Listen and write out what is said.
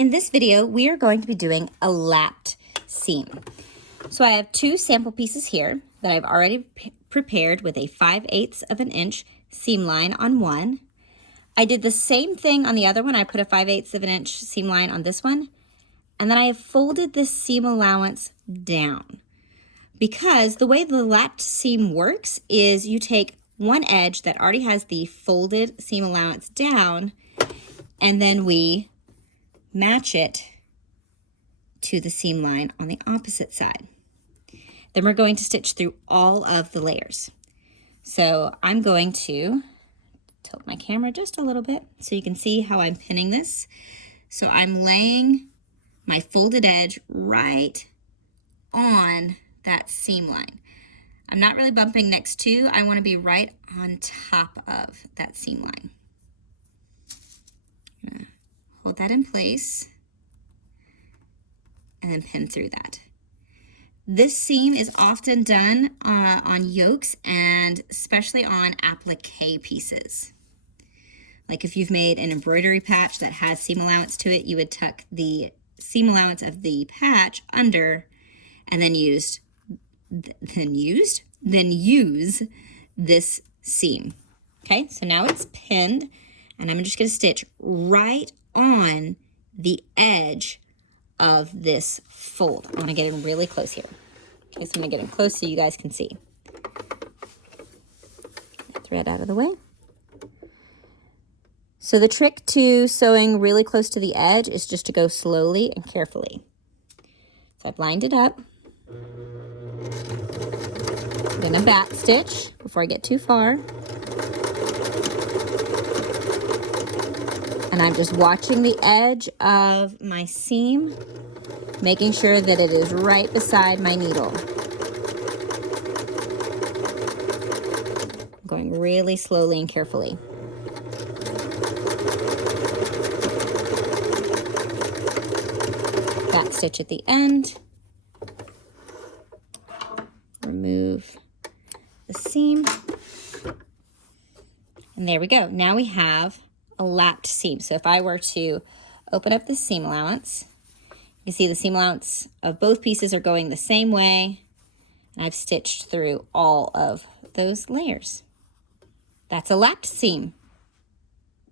In this video, we are going to be doing a lapped seam. So I have two sample pieces here that I've already prepared with a 5/8 of an inch seam line on one. I did the same thing on the other one. I put a 5/8 of an inch seam line on this one. And then I have folded this seam allowance down. Because the way the lapped seam works is you take one edge that already has the folded seam allowance down, and then we match it to the seam line on the opposite side. Then we're going to stitch through all of the layers. So I'm going to tilt my camera just a little bit so you can see how I'm pinning this. So I'm laying my folded edge right on that seam line. I'm not really bumping next to, I want to be right on top of that seam line. I'm gonna hold that in place and then pin through that. This seam is often done on yokes and especially on applique pieces. Like if you've made an embroidery patch that has seam allowance to it, you would tuck the seam allowance of the patch under and then use this seam. Okay, so now it's pinned and I'm just going to stitch right on the edge of this fold. I want to get in really close here. Okay, so I'm going to get in close so you guys can see. Thread out of the way. So the trick to sewing really close to the edge is just to go slowly and carefully. So I've lined it up. I'm going to back stitch before I get too far. And I'm just watching the edge of my seam, making sure that it is right beside my needle. I'm going really slowly and carefully. Back stitch at the end. Remove the seam. And there we go. Now we have a lapped seam. So if I were to open up the seam allowance, you see the seam allowance of both pieces are going the same way. And I've stitched through all of those layers. That's a lapped seam.